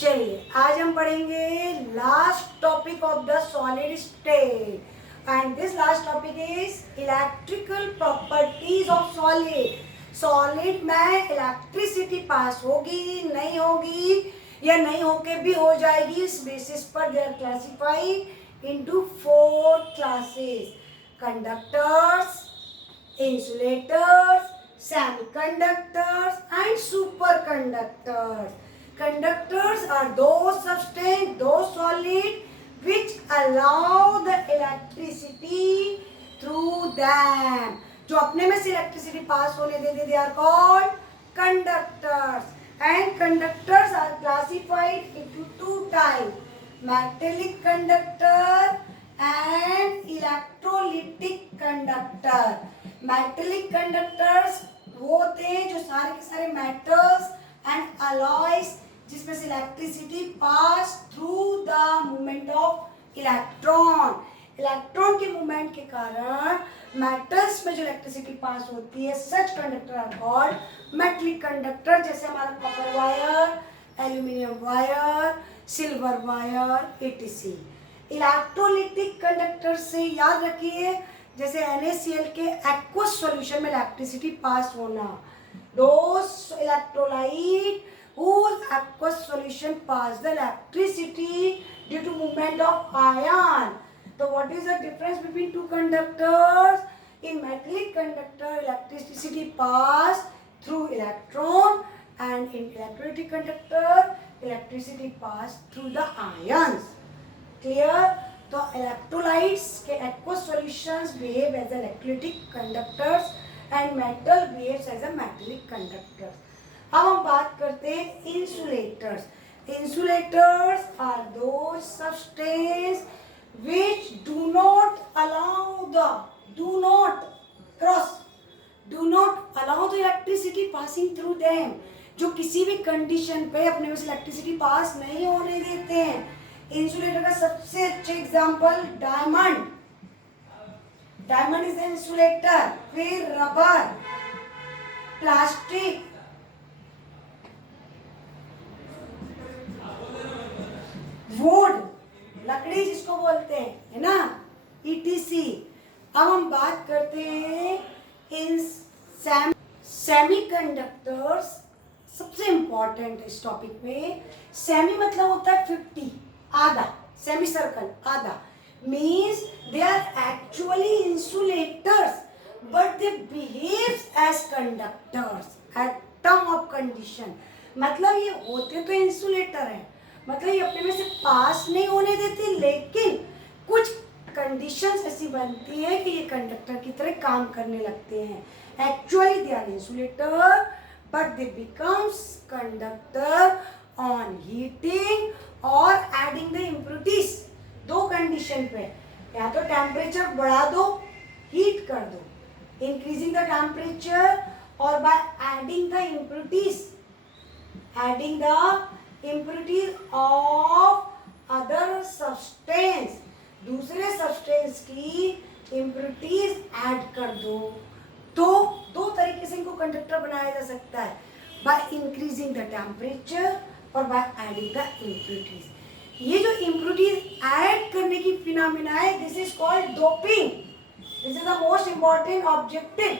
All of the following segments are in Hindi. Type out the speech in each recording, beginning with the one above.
चलिए आज हम पढ़ेंगे last topic of the solid state and this last topic is electrical properties of solid. Solid में इलेक्ट्रिसिटी पास होगी नहीं होगी या नहीं होके भी हो जाएगी, इस बेसिस पर they are classified into 4 classes: conductors, insulators, semiconductors and superconductors. Conductors are those substance, those solid which allow the electricity through them. जो अपने में से इलेक्ट्रिसिटी पास होने देते, they are called conductors. And conductors are classified into 2 types: metallic conductor and electrolytic conductor. Metallic conductors वो होते हैं जो सारे के सारे मेटल्स एंड अलॉयज जिसमें से electricity pass through the movement of electron. Electron के मूवमेंट के कारण मेटल्स में जो इलेक्ट्रिसिटी पास होती है, such conductor are called metallic conductor. जैसे हमारा copper wire, aluminium wire, silver wire etc। Electrolytic conductor से याद रखिए, जैसे NaCl के एक्वस सॉल्यूशन में इलेक्ट्रिसिटी पास होना, those electrolyte whose aqueous solution pass the electricity due to movement of ion. So what is the difference between two conductors? In metallic conductor electricity pass through electron, and in electrolytic conductor electricity pass through the ions. Clear? तो इलेक्ट्रोलाइट्स के aqueous solutions behave as electrolytic conductors and metal behaves as a metallic conductors. अब हम बात करते हैं insulators. Insulators are those substance which do not allow the electricity passing through them, जो किसी भी कंडीशन पे अपने में से इलेक्ट्रिसिटी पास नहीं होने देते हैं। इंसुलेटर का सबसे अच्छे एग्जांपल डायमंड इज इंसुलेटर। फिर रबर, प्लास्टिक, वुड, लकड़ी जिसको बोलते हैं, है ना, etc। अब हम बात करते हैं इन सेमीकंडक्टर्स। सबसे इंपॉर्टेंट इस टॉपिक में, सेमी मतलब होता है 50, आधा, सेमी सर्कल आधा, means they are actually insulators but they behaves as conductors at term of condition. मतलब ये होते तो इंसुलेटर हैं, मतलब ये अपने में से पास नहीं होने देते, लेकिन कुछ कंडीशंस ऐसी बनती है कि ये कंडक्टर की तरह काम करने लगते हैं। Actually they are insulator but they becomes conductor on heating और एडिंग द इम्प्यूरिटीज। 2 कंडीशन पे, या तो टेम्परेचर बढ़ा दो, हीट कर दो, इंक्रीजिंग द टेम्परेचर, और by adding the impurities of other substance, दूसरे सब्सटेंस की इम्प्यूरिटीज ऐड कर दो। तो 2 तरीके से इनको कंडक्टर बनाया जा सकता है, बाय इंक्रीजिंग द टेम्परेचर और बाय एडिंग द इम्प्यूरिटीज। ये जो इम्प्यूरिटीज ऐड करने की फिनोमेना है, this is called doping. This is the most important objective.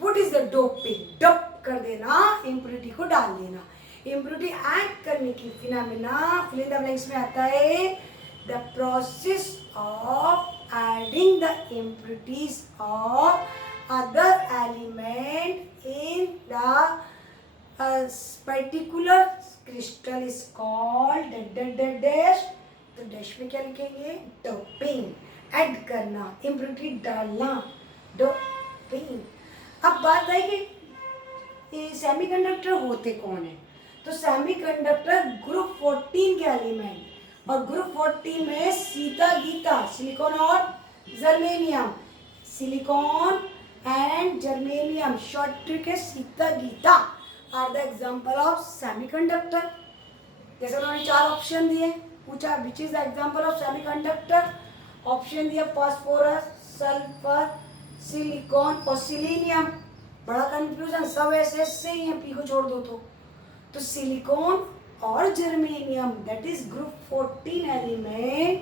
What is the doping? डप कर देना, इम्प्यूरिटी को डाल देना। इम्प्यूरिटी ऐड करने की phenomena fill in the blanks में आता है the process of adding the impurities of other element in the particular crystal is called dash। तो डैश में क्या लिखेंगे? डोपिंग, ऐड करना, इम्प्यूरिटी डालना, डोपिंग। अब बात है कि सेमीकंडक्टर होते कौन है। तो सेमीकंडक्टर ग्रुप 14 के एलिमेंट, और ग्रुप 14 में सीता गीता, सिलिकॉन और germanium, silicon and germanium, short trick है Sita Gita, are the example of semiconductor. जैसे उन्होंने 4 ऑप्शन दिए, पूछा which is the example of semiconductor. Option दिया फास्फोरस, सल्फर, सिलिकॉन और सिलीनियम। बड़ा कंफ्यूजन, सब ऐसे ही है, पी को छोड़ दो तो सिलिकॉन और germanium that is group 14 element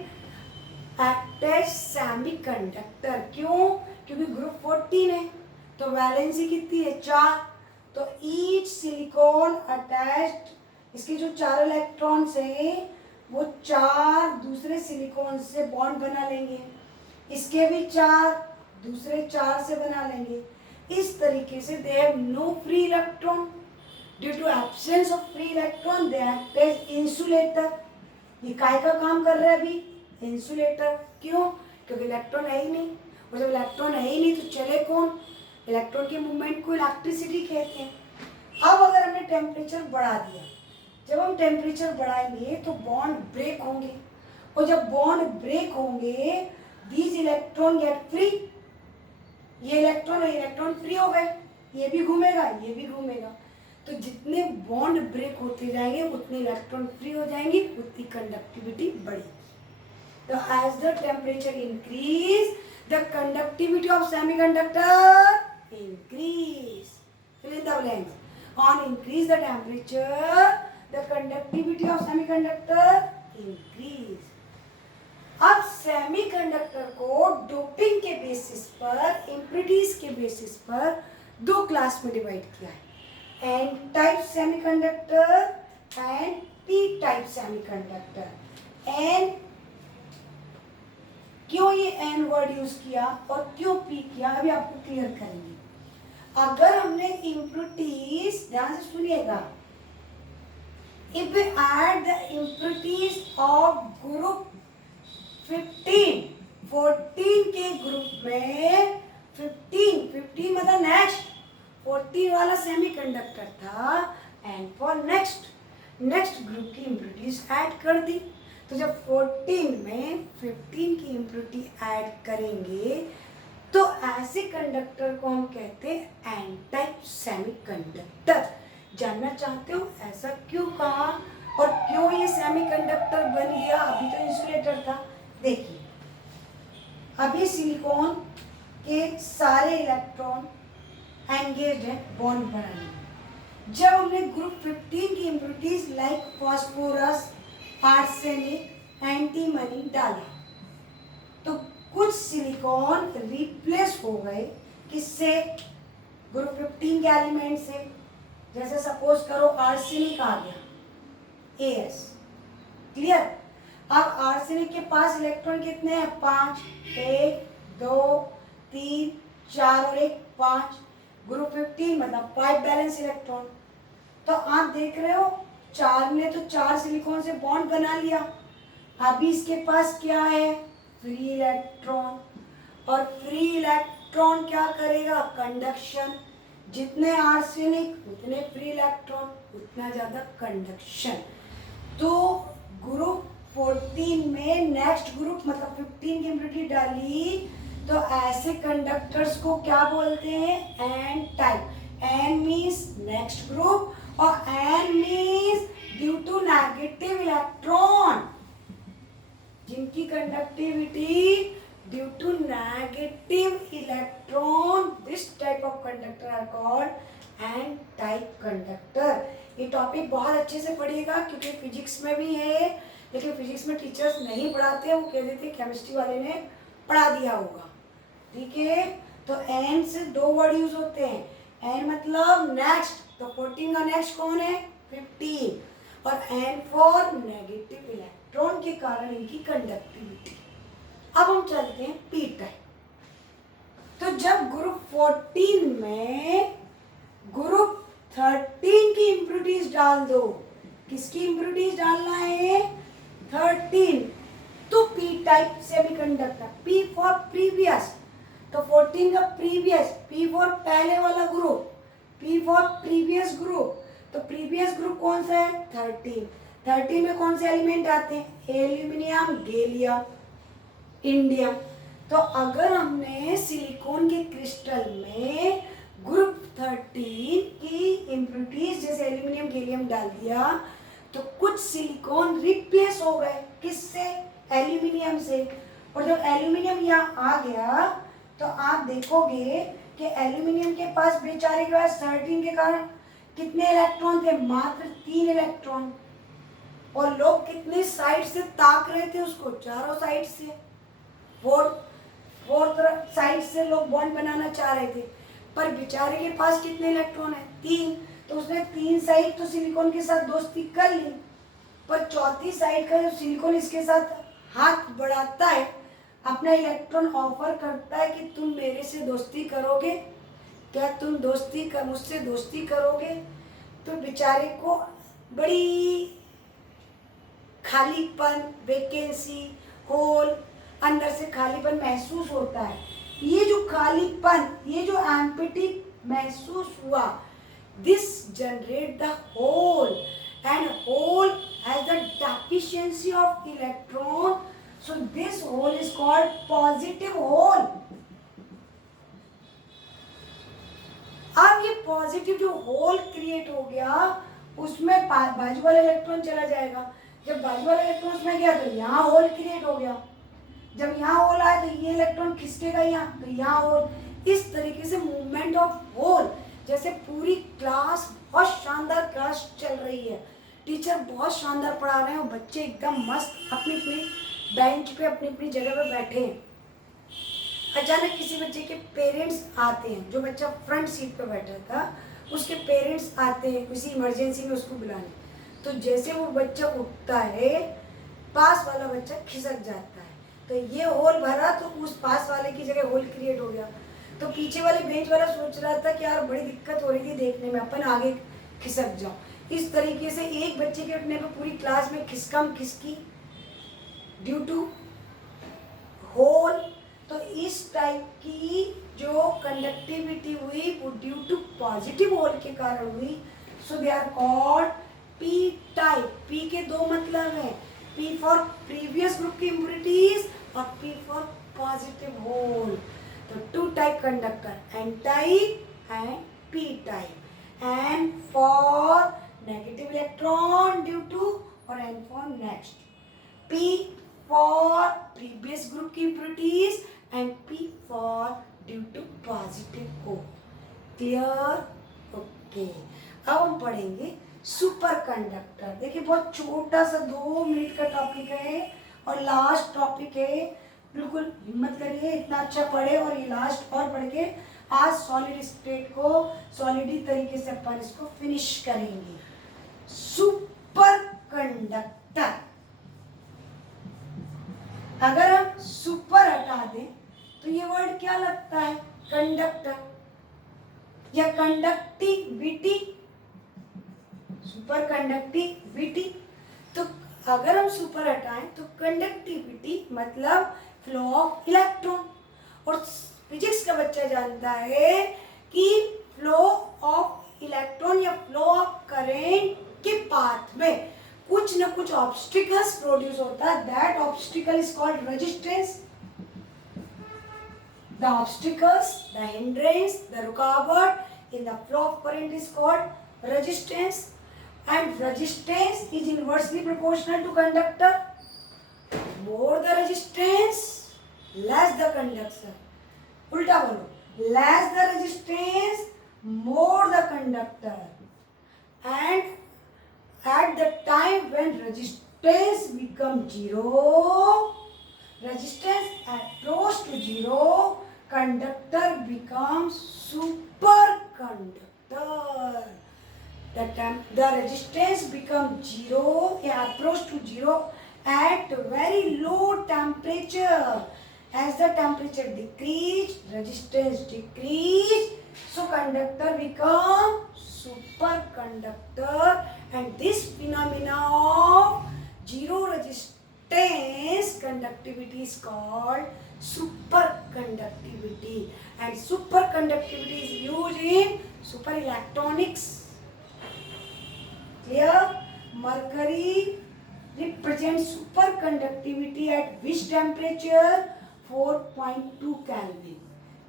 act as semiconductor. क्यों? क्योंकि ग्रुप 14 है तो वैलेंसी कितनी है 4, तो ईच सिलिकॉन अटैच्ड, इसके जो 4 इलेक्ट्रॉन्स हैं वो 4 दूसरे सिलिकॉन से बॉन्ड बना लेंगे, इसके भी 4 दूसरे 4 से बना लेंगे। इस तरीके से they have no free electron, due to absence of free electron they act as insulator. ये काय का काम कर रहा है अभी? इंसुलेटर। क्यों? क्योंकि इलेक्ट्रॉन है ही नहीं, और जब इलेक्ट्रॉन है ही नहीं तो चले कौन? इलेक्ट्रॉन के मूवमेंट को इलेक्ट्रिसिटी कहते हैं। अब अगर हमने टेम्परेचर बढ़ा दिया, जब हम टेम्परेचर बढ़ाएंगे तो बॉन्ड ब्रेक होंगे, और जब बॉन्ड ब्रेक होंगे दीज इलेक्ट्रॉन गेट फ्री, ये इलेक्ट्रॉन फ्री हो गए, ये भी घूमेगा ये भी घूमेगा, तो जितने बॉन्ड ब्रेक होते जाएंगे उतने इलेक्ट्रॉन फ्री हो जाएंगे, उतनी कंडक्टिविटी बढ़ेगी। तो as the temperature increase the conductivity of semiconductor increase. Fill in the blanks. On increase the temperature, the conductivity of semiconductor increase. अब सेमीकंडक्टर को डोपिंग के बेसिस पर, इम्प्यूरिटीज के बेसिस पर 2 क्लास में डिवाइड किया है, N type semiconductor and P type semiconductor. N, क्यों ये एन वर्ड यूज किया और क्यों पी किया अभी आपको क्लियर करेंगे। अगर हमने इम्प्यूरिटीज, ध्यान से सुनिएगा, if we add the impurities of group 15, 14 के ग्रुप में 15 मतलब नेक्स्ट 14 वाला सेमीकंडक्टर था, एंड फॉर नेक्स्ट ग्रुप की इम्प्यूरिटीज ऐड कर दी, तो जब 14 में 15 की इम्प्यूरिटी ऐड करेंगे तो ऐसे कंडक्टर को हम कहते हैं एन टाइप सेमीकंडक्टर। जानना चाहते हो ऐसा क्यों कहा और क्यों ये सेमीकंडक्टर बन गया? अभी तो इंसुलेटर था। देखिए, अभी सिलिकॉन के सारे इलेक्ट्रॉन एंगेज्ड है बॉन्ड बनाने में। जब हमने ग्रुप 15 की impurities like phosphorus, arsenic, antimony डाला तो कुछ सिलिकॉन रिप्लेस हो गए, किससे? ग्रुप 15 के एलिमेंट से। जैसे सपोज करो आर्सेनिक आ गया AS, क्लियर? अब आर्सेनिक के पास इलेक्ट्रॉन कितने हैं? 5, 1, 2, 3, 4 और 1, 5। ग्रुप 15 मतलब 5 बैलेंस इलेक्ट्रॉन। तो आप देख रहे हो 4 ने तो 4 सिलिकॉन से बॉन्ड बना लिया, अभी इसके पास क्या है? Free electron. और फ्री इलेक्ट्रॉन क्या करेगा? कंडक्शन। जितने आर्सेनिक उतने फ्री इलेक्ट्रॉन, उतना ज्यादा कंडक्शन। तो ग्रुप 14 में नेक्स्ट ग्रुप मतलब 15 की इम्प्यूरिटी डाली तो ऐसे कंडक्टर्स को क्या बोलते हैं? N type. N means next group और N means due to negative electron, जिनकी conductivity due to negative electron, this type of conductor are called N type conductor. ये टॉपिक बहुत अच्छे से पढ़िएगा क्योंकि फिजिक्स में भी है, लेकिन फिजिक्स में टीचर्स नहीं पढ़ाते, वो कह देते केमिस्ट्री वाले ने पढ़ा दिया होगा। ठीक है, तो एन से 2 वर्ड यूज होते हैं। एन मतलब नेक्स्ट, तो 14 का नेक्स्ट कौन है? 15, और एन फॉर नेगेटिव इलेक्ट्रॉन के कारण इनकी कंडक्टिविटी। अब हम चलते हैं पी टाइप। तो जब ग्रुप 14 में ग्रुप 13 की इम्प्यूरिटीज डाल दो, किसकी इम्प्यूरिटीज डालना है? 13, तो P type semiconductor. P for previous, तो 14 का प्रीवियस, पी फॉर पहले वाला group, P for previous group. तो प्रीवियस ग्रुप कौन सा है? 13। 13 में कौन से एलिमेंट आते हैं? Aluminium, gallium, indium. तो अगर हमने सिलिकॉन के क्रिस्टल में ग्रुप 13 की इम्प्यूरिटीज जैसे एल्यूमिनियम, गैलियम डाल दिया तो कुछ सिलिकॉन रिप्लेस हो गए, किससे? एल्यूमिनियम से। और जब एल्यूमिनियम यहाँ आ गया तो आप देखोगे कि एल्यूमिनियम के पास बेचारे के पास 13 के कारण कितने इलेक्ट्रॉन थे? मात्र 3 इलेक्ट्रॉन। और लोग कितने साइड से ताक रहे थे उसको, चारों साइड से, फोर्थ साइड से लोग बॉन्ड बनाना चाह रहे थे, पर बेचारे के पास कितने इलेक्ट्रॉन है, 3, तो उसने 3 साइड तो सिलिकॉन के साथ दोस्ती कर ली, पर चौथी साइड का जो सिलिकॉन इसके साथ हाथ बढ़ाता है, अपना इलेक्ट्रॉन ऑफर करता है कि तुम मेरे से दोस्ती करोगे क्या, तुम मुझसे दोस्ती करोगे, तो बेचारे को बड़ी खालीपन, वैकेंसी, होल, अंदर से खालीपन महसूस होता है। ये जो खालीपन, ये जो एम्प्टी महसूस हुआ, this generate the hole, and hole has the deficiency of electron, so this hole is called positive hole. अब ये पॉजिटिव जो होल क्रिएट हो गया, उसमें बाजू वाला इलेक्ट्रॉन चला जाएगा, जब बाजू वाला इलेक्ट्रॉन उसमें गया तो यहाँ होल क्रिएट हो गया, जब यहाँ होल आया तो ये इलेक्ट्रॉन खिसकेगा यहाँ, तो यहाँ होल। इस तरीके से मूवमेंट ऑफ होल, जैसे पूरी क्लास, बहुत शानदार क्लास चल रही है, टीचर बहुत शानदार पढ़ा रहे हैं और बच्चे एकदम मस्त अपनी अपनी बेंच पे अपनी अपनी जगह पे बैठे हैं, अचानक किसी बच्चे के पेरेंट्स आते हैं, जो बच्चा फ्रंट सीट पे बैठा था उसके पेरेंट्स आते हैं किसी इमरजेंसी में उसको बुलाने, तो जैसे वो बच्चा उठता है पास वाला बच्चा खिसक जाता है, तो ये होल भरा तो उस पास वाले की जगह होल क्रिएट हो गया, तो पीछे वाले बेंच वाला सोच रहा था कि यार बड़ी दिक्कत हो रही थी देखने में, अपन आगे खिसक जाओ। इस तरीके से एक बच्चे के उठने पर पूरी क्लास में खिसकम खिसकी ड्यू टू होल। तो इस टाइप की जो कंडक्टिविटी हुई वो ड्यू टू पॉजिटिव होल के कारण हुई, so they are called P type. P के दो मतलब हैं, पी फॉर प्रीवियस ग्रुप की इम्प्योरिटीज और पी फॉर पॉजिटिव होल। तो two type conductor, N type and P type, N for negative electron due to और N for next, P for previous group की impurities and P for due to positive hole. Clear? Okay, अब हम पढ़ेंगे सुपर कंडक्टर। देखिए बहुत छोटा सा 2 मिनट का टॉपिक है और लास्ट टॉपिक है, बिल्कुल हिम्मत करिए, इतना अच्छा पढ़े और ये लास्ट और पढ़ के आज सॉलिड स्टेट को सॉलिडी तरीके से अपन इसको फिनिश करेंगे। सुपर कंडक्टर, अगर हम सुपर हटा दें तो ये वर्ड क्या लगता है, कंडक्टर या कंडक्टिविटी, सुपर कंडक्टिविटी। तो अगर हम सुपर हटाएं तो कंडक्टिविटी मतलब फ्लो ऑफ इलेक्ट्रॉन, और फिजिक्स का बच्चा जानता है कि फ्लो ऑफ इलेक्ट्रॉन या फ्लो ऑफ करेंट के पाथ में कुछ न कुछ ऑब्स्टिकल्स प्रोड्यूस होता है, that obstacle is called resistance. The obstacles, the hindrance, the rukawat in the flow of current is called resistance, and resistance is inversely proportional to conductor. More the resistance, less the conduction. उल्टा बोलो, less the resistance, more the conductor. And at the time when resistance becomes zero, resistance approach to zero, conductor becomes superconductor. The resistance becomes zero, approach to zero at very low temperature. As the temperature decrease, resistance decrease, so conductor becomes superconductor, and this phenomena of zero resistance conductivity is called superconductivity, and superconductivity is used in superelectronics. Clear? Mercury represents superconductivity at which temperature? 4.2 Kelvin.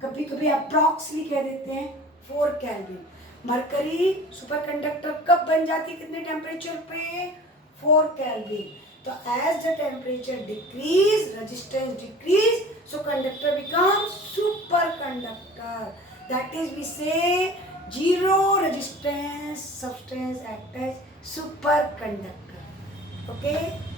कभी कभी अप्रॉक्सली कह देते हैं 4 केल्विन। मरकरी सुपरकंडक्टर कब बन जाती है, कितने टेम्परेचर पे? 4 केल्विन। तो as the temperature decrease, resistance decrease, so conductor becomes superconductor. That is, we say zero resistance substance act as superconductor. Okay.